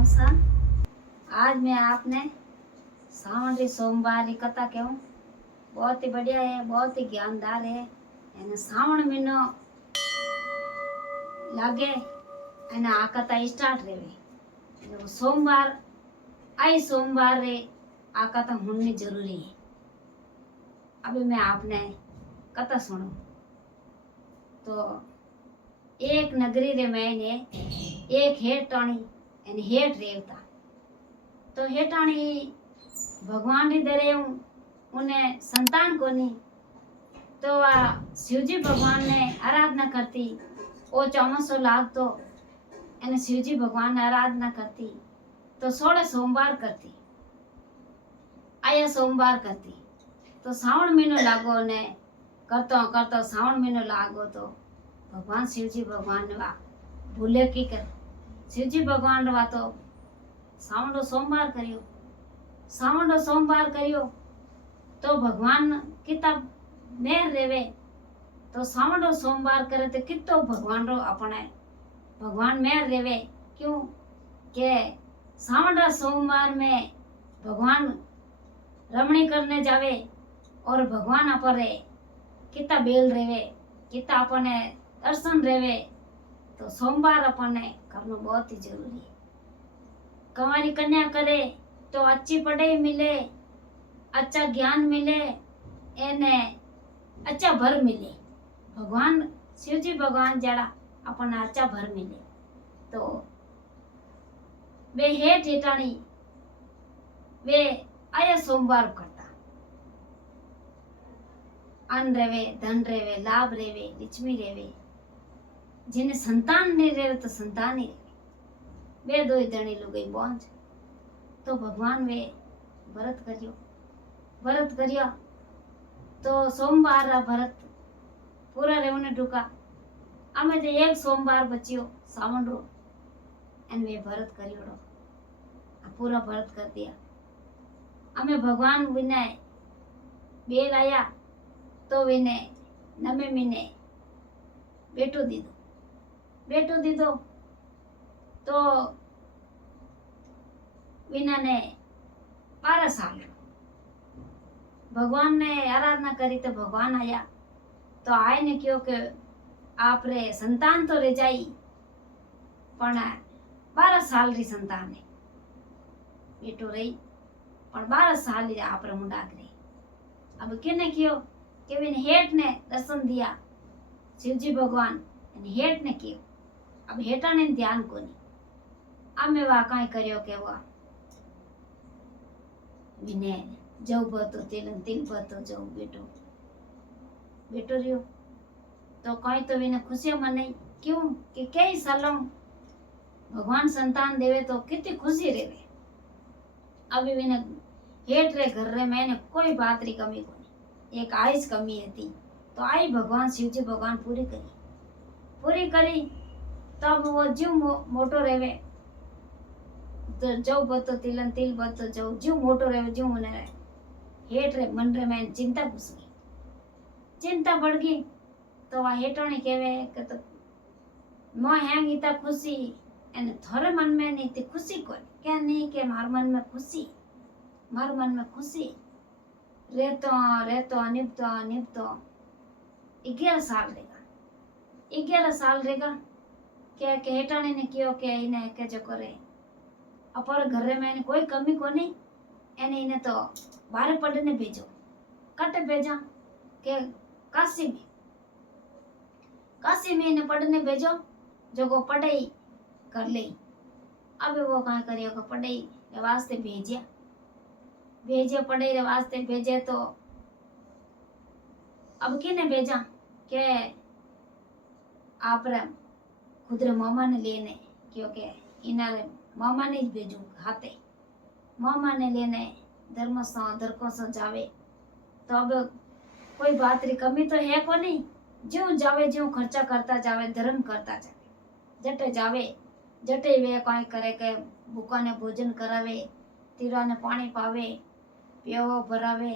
राम सा। आज मैं आपने श्रावण री सोमवार की कथा कहूँ। बहुत ही बढ़िया है, बहुत ही ज्ञानदार है। एने श्रावण महीनो लागे एने आ कथा स्टार्ट रहे। सोमवार आई सोमवार रे आ कथा होनी जरूरी है। अभी मैं आपने कथा सुनू तो एक नगरी रे मैंने एक हेटाणी एने हेठ रेवता। तो हेटाणी भगवान री दरे उन्हें संतान कोनी। तो वह शिवजी भगवान ने आराधना करती। ओ 1400 लाख तो एने शिवजी भगवान ने आराधना करती। तो 16 सोमवार करती, आया सोमवार करती। तो श्रावण महीनो लागो ने करतो करतो श्रावण महीनो लागो तो भगवान शिवजी भगवान ने वा भूले की कर शिवजी भगवान वा तो श्रावण रो सोमवार करियो। श्रावण रो सोमवार करियो तो भगवान किता मेर रेवे। तो श्रावण रो सोमवार करे तो कितो भगवान रो अपने भगवान मेर रेवे। क्यों के श्रावण रो सोमवार में भगवान रमणी करने जावे और भगवान अपने किता बेल रेवे, किता अपने दर्शन रेवे। तो सोमवार अपने करना बहुत ही जरूरी है। कुंवारी कन्या करे तो अच्छी पढ़ाई मिले, अच्छा ज्ञान मिले, एने अच्छा भर मिले। भगवान शिवजी भगवान जड़ा अपना अच्छा भर मिले। तो वे हेठ हेटाणी वे आया सोमवार करता। अन्न रेवे, धन रेवे, लाभ रेवे, लक्ष्मी रेवे। जिन्हें संतान नहीं रेवे तो संतान ही रेवे। वे दो ही धनी लुगाई बोंझ। तो भगवान वे व्रत करियो तो सोमवार रा व्रत पूरा रेवने ढुका। अमे जे एक सोमवार बचियो सावन रो एन वे व्रत करियोड़ो पूरा व्रत कर दिया। अमे भगवान विनय बेल आया तो विने नमे महीने बेटो दीदो तो विना ने 12 साल भगवान ने आराधना करी। तो भगवान आया तो आए ने क्यों के आप रे संतान तो रे जाई पण 12 साल री संतान है बेटो रही पण 12 साल री आप रे मुंडा करे। अब किने क्यों के विन हेठ ने दर्शन दिया शिवजी भगवान हेठ ने क्यों। अब हेटा ने ध्यान कोनी। अमे वा काई करियो के वा विने जाऊ बतो तिल बतो जाऊ बेटो रियो। तो कई तो विने खुशी मनाई। क्यों कि कई सालों भगवान संतान देवे तो कितनी खुशी रेवे। अभी विने हेठ रे घर रे मैंने कोई बात री कमी कोनी। एक आइस कमी थी तो आई भगवान शिवजी भगवान पूरी करी। तब वो जीव मोटो रेवे तो जाऊ बतो तिल बतो जाऊ जीव मोटो रेवे। जीव ने हेठ रे मन रे में चिंता घुस गई, चिंता बढ़ गई। तो वह हेठोनी कहवे कि तो मो है गीता खुशी एने थोड़े मन में नहीं थी खुशी कोई क्या नहीं के मार मन में खुशी रेतो निपतो 11 साल रहेगा क्या के हेटाणी ने क्यों के इने के जो करे अपर घर रे में कोई कमी कोनी। एने इने तो बाहर पढ़ने भेजो कट भेजा के काशी में इने पढ़ने भेजो जो को पढ़ाई कर ले। अब वो कहाँ करियो को पढ़ाई रे वास्ते भेजे पढ़ाई रे वास्ते भेजे। तो अब किने भेजा के आप रे खुद रे मामा ने लेने क्योंकि इनारे मामा ने भेजू हाथे मामा ने लेने धर्को सो जावे। तो अब कोई बात री कमी तो है को नहीं। जो जावे जो खर्चा करता जावे धर्म करता जावे जटे जावे जटे वे काई करे के भूखा ने भोजन करावे तीरा ने पानी पावे पीवो भरावे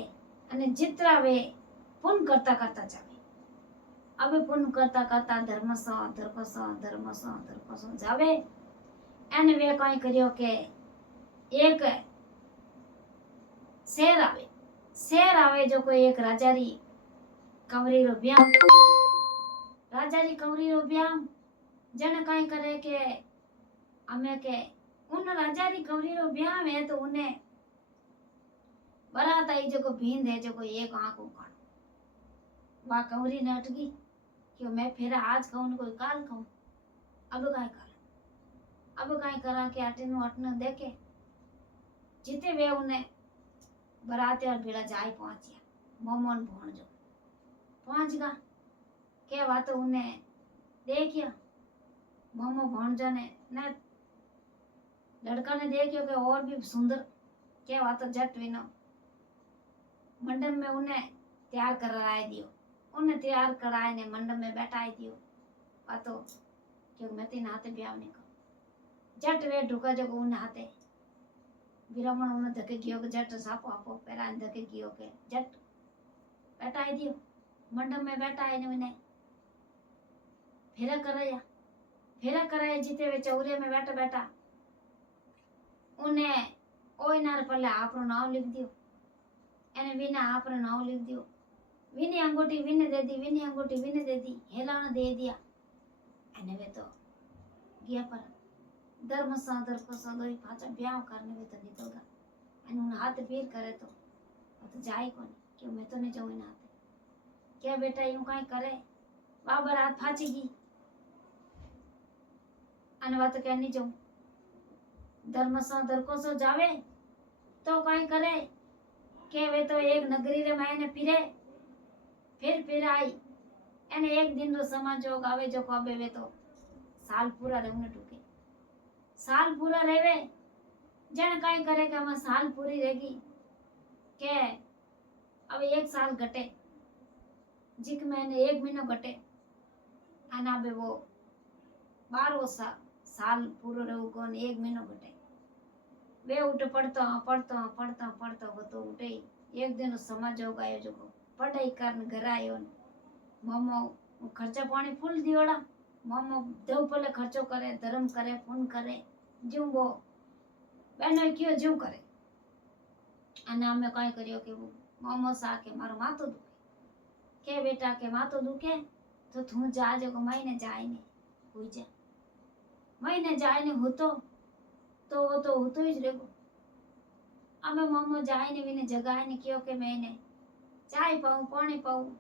अने जितना वे पुण्य करता जावे। अब पुण्य करता धर्म सो जावे એને वे कई करियो के एक शेर आवे जो कोई एक राजारी कंवरी रो ब्याह जने कई करे के अमे के उन राजारी कंवरी रो ब्याह में तो उन्हें बारात आई जो भींद है जो एक आंख उखाड़ वा कंवरी ने अटकी कि मैं फिर आज कहूँ कोई काल कहूँ अब काय करा के आटे अटने देखे जीते वे उन्हें बराती और बेड़ा जाए पहुंचिया मोमोन भोणजो पहुंच गा के बात उन्हें देखिया मोमो भोणजो ने लड़का ने देखियो के और भी सुंदर के बात झट विनो मंडप में उन्हें तैयार कराए दियो उन्हें तैयार कराए ने मंडप में बैठाए दियो बातो क्यों मैं तीन हाथे ब्याह नहीं कर झट वे ढुका जो उन्हें हाथे विरामण उन्हें धके गयो के झट सापो आपो पैरा धके गयो के झट बैठाए दियो मंडप में बैठाए ने उन्हें फेरा कराया जीते वे चौरे में बैठा बैठा उन्हें ओय नार पल्ले आपरो नाम लिख दियो एने विना आपरो नाम लिख दियो विनी अंगूठी विने दे दी हेलाण दे दिया एने वे तो गया पर धर्म सादर को सदोई पाचा ब्याह करने वे तो निकल गा एने उन हाथ पीर करे तो जाए कौन क्यों मैं तो नहीं जाऊँ इन हाथ क्या बेटा यूं काई करे बाबर हाथ फाची गई अने बात क्या नहीं जाऊँ धर्म सादर को सो जावे तो काई करे के वे तो एक नगरी रे मायने फिर आई एने एक दिन रो समाज जो गावे जो कबे वे तो साल पूरा रहने टूके साल पूरा रहवे जन काई करे के हम साल पूरी रहेगी के अब एक साल घटे जिक महीने एक महीनो घटे आना बे वो 12 साल पूरो रहू कोन एक महीनो घटे वे उठ पढ़ता वो तो उठे एक दिन समाज हो गयो जो पढ़ाई करन घर आयो मोमो खर्चा पानी फूल दियोड़ा मोमो देव पले खर्चो करे धर्म करे पुण्य करे जीव वो बहनो क्यों जीव करे अने अमे कई करियो के वो मोमो सा के मारो माथो दुखे के बेटा के माथो दुखे तो तू जा जो महीने जाए ने हुई जा महीने जाए ने होतो तो वो तो होतो ही रहेगो अमे मोमो जाए ने विने जगाए ने क्यों के मैंने चाय पाऊं पानी पाऊं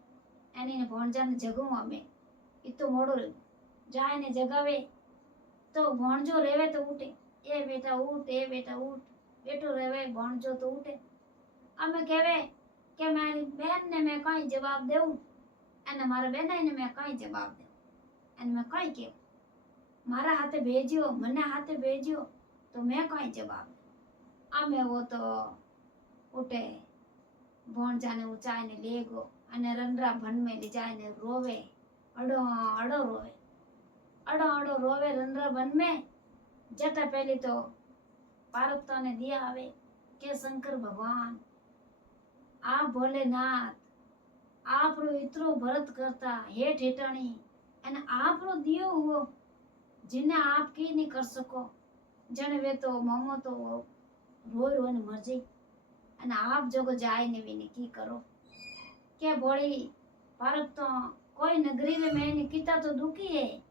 एनी ने भोणजा ने जगू अमे इतो मोड़ो रे जाए ने जगावे तो भोणजो रेवे तो उठे ए बेटा उठ बेटो रेवे भोणजो तो उठे अमे कहे के मारी बहन ने मैं कई जवाब देऊं अने मारा बहन ने मैं कई जवाब देऊं अने मैं कई के मारा हाथे भेजियो मने हाथे भेजियो तो मैं कई जवाब अमे वो तो उठे भोणजा ने ऊंचाई ने ले गो अने रंडरा भन में ले जाए ने रोवे अड़ो रोवे रंडरा भन में जटा पहली तो पार्वता ने दिया आवे के शंकर भगवान आप भोलेनाथ आप रो इतरो भरत करता हेठ हेटाणी अने आप रो दियो हुओ जिन्हें आप की नहीं कर सको जने वे तो मोमो तो रोय ने मर जाई अने आप जगो जाए ने विने की करो के बोली पारक तो कोई नगरी रे में किता तो दुखी है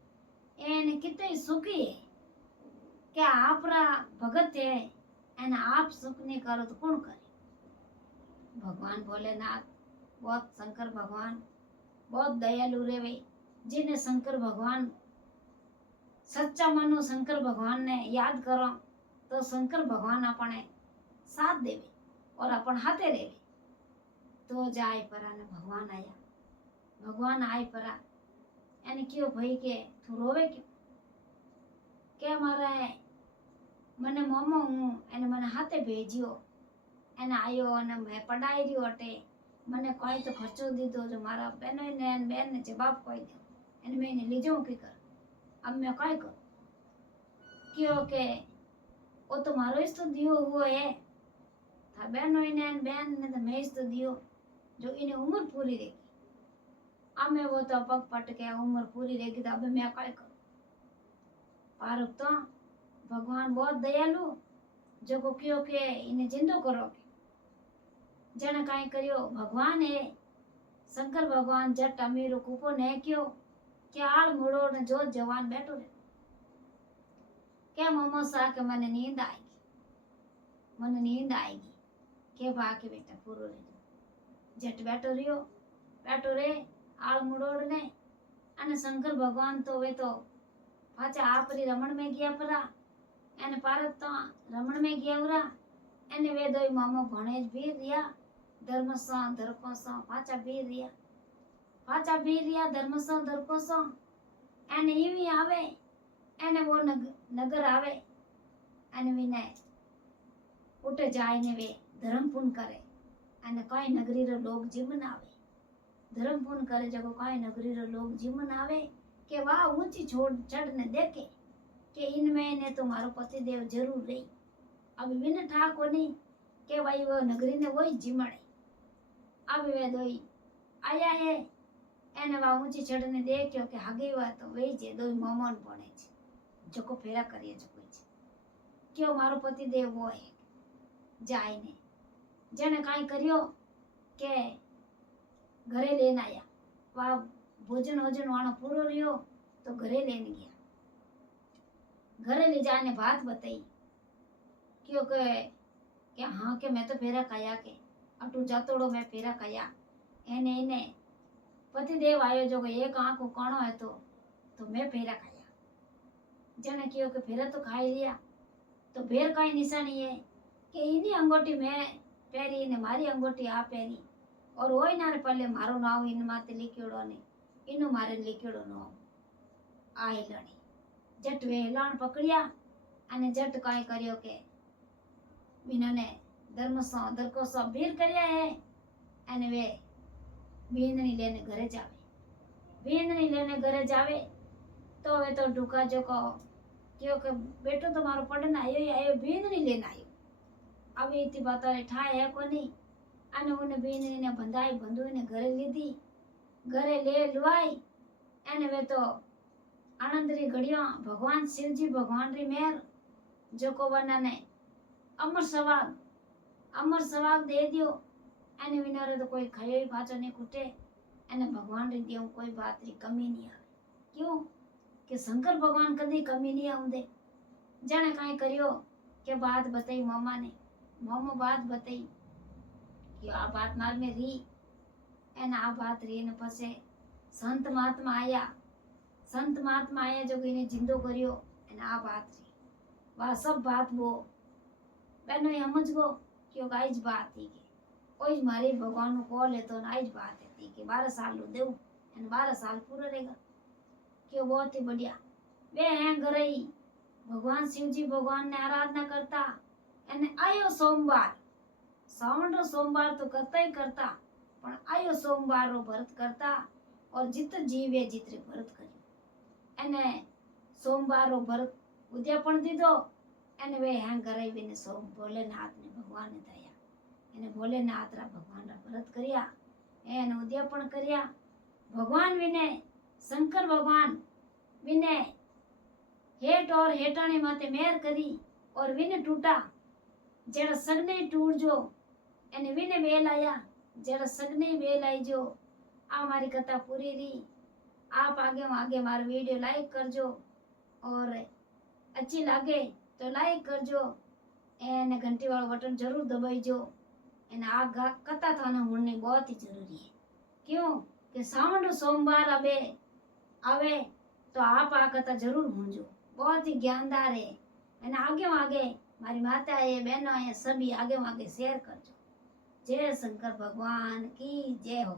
एने किते सुखी है क्या आपरा भगत है एने आप सुख नहीं करो तो कौन करे भगवान भोलेनाथ बहुत शंकर भगवान बहुत दयालु रेवे जिन्हें शंकर भगवान सच्चा मानो शंकर भगवान ने याद करो तो शंकर भगवान अपने साथ देवे और अपन हाथे रेवे तो जाए परा ने भगवान आए परा यानी क्यों भाई के तू रोवे क्यों क्या मारा है मने मोमो हूँ एने मने हाथे भेजियो एने आयो अने मैं पढ़ाई रही अटे मने कोई तो खर्चो दीधो जो मारा बहन ने जवाब कोई दो एने मैंने लीजो की कर अब मैं काय कर क्यों के वो तो मारो इस तो दियो हुआ है था बहन ने तो मैं इस तो दियो जो इन्हें उम्र पूरी रहेगी अब मैं वो तो पग पट के उम्र पूरी रहेगी तो अब मैं काय कर पारुक तो भगवान भगवान बहुत दयालु जो को कहो के इन्हें जिंदो करो के जने काई करियो भगवान है शंकर भगवान जट अमीर कूपो ने क्यों के आड़ मुड़ो ने जो जवान बैठो रे क्या मोमो सा के मने नींद आएगी के बाकी बेटा पूरो रे जट बैठो रे आड़ मुड़ोड़ ने अने शंकर भगवान तो वे तो पाचा आपरी रमण में गया परा एने पारत तो रमण में गया उरा एने वे दोई मामो भणेज भी रिया धर्मसा धरकोसा पाचा भी रिया धर्मसा धरकोसा एने इवी आवे एने वो नगर आवे एने विने उठे जाए ने वे धर्म पुण्य करे एने काई नगरी रो लोग जीवन आवे धर्म पुण्य करे जको काई नगरी रो लोग जीवन आवे के वाह ऊंची छोड़ चढ़ ने देखे के इनमें ने तो मारो पति देव जरूर रही अब विन ठा कोनी के भाई वो नगरी ने वही जीमड़े अब वे दोई आया है एने वा ऊंची चढ़ने देख्यो के हगे वा तो वे जे दोई मोमन पड़े छे जको फेरा करिए जको छे क्यों मारो पति देव वो है जाय ने जने काई करियो के घरे लेन आया वा भोजन वाणो पूरो रियो तो घरे लेने गया घरे ले जाने बात बताई क्यों के हाँ के मैं तो फेरा खाया के अटू जातोड़ो मैं फेरा खाया एने पति देव आयो जो एक आंख को काणो है तो मैं फेरा खाया जने क्यों के फेरा तो खाई लिया तो भेर काई निशानी है कि इनी अंगोटी मैं पहरी ने मारी अंगोटी आ पहरी और वही नारे पल्ले मारो नाव इन माते लिख्योड़ो ने इनु मारे लिख्योड़ो नो आई लड़ी जट वे लाण पकड़िया अने जट काई करियो के बिनने धर्मसा दरकोसा भीर करया है अने वे बींदनी लेने घरे जावे तो वे तो ढुका जो को क्यों के बेटो तुम्हारो पढ़न आयो बींदनी लेने आयो अब इतनी बात रे ठाए है कोनी अने उन्हें बींदनी ने बंधाई बंधु ने घरे लीधी घरे ले लुआई अने वे तो आनंद री घड़ियों भगवान शिवजी भगवान री मेहर जो को वनाने अमर सवाग दे दियो एने विनारे तो कोई खायो ही पाचो नहीं कुटे एने भगवान री दियो कोई बात री कमी नहीं आवे क्यों कि शंकर भगवान कदी कमी नहीं आउंदे जाने काई करियो के बात बताई मामा ने मामा बात बताई कि आ बात मार में री एने आ बात री ने पछे संत महात्मा आया जो इने जिंदो करियो एने आ बात री वा सब बात वो बेनो समझ गो क्यों आईज बात थी के ओज मारे भगवान को ले तो आईज बात थी कि 12 साल लो देऊ एने 12 साल पूरा रहेगा क्यों बहुत ही बढ़िया वे हैं घरई भगवान शिवजी भगवान ने आराधना करता एने आयो सोमवार सावन रो सोमवार तो करता ही करता पण आयो सोमवार रो व्रत करता और जित जीवे जितरे व्रत करियो एने सोमवार रो व्रत उद्यापन दीधो एने वे हैं घरई विने सोम भोलेनाथ ने भगवान ने दया एने भोलेनाथ रा भगवान रा व्रत करिया एने उद्यापन करिया भगवान विने शंकर भगवान विने हेट और हेटाणी माते मेहर करी और विने टूटा जेड़ा सगने टूट जो एने विने बेल आया जेड़ा सगने बेल आई जो आ हमारी कथा पूरी रही आप आगे मारो वीडियो लाइक करजो और अच्छी लागे तो लाइक करजो एने घंटी वाला बटन जरूर दबाईजो एने आ कथा थाने होनी बहुत ही जरूरी है क्यों कि सावन सोमवार अबे आवे तो आप आ कथा जरूर होंजो बहुत ही ज्ञानदार है एने आगे मारी माता है बहनों है सभी आगे शेयर करजो जय शंकर भगवान की जय हो।